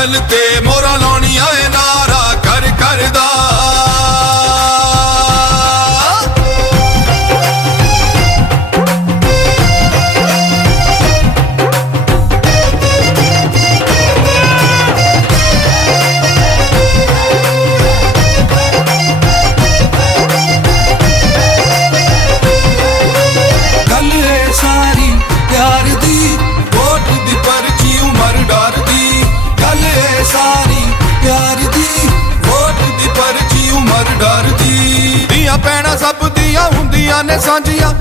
दिल ते मोरा लाउणियां ए नारा कर करदा भैणा सब दियां हुंदियां ने सांझियां।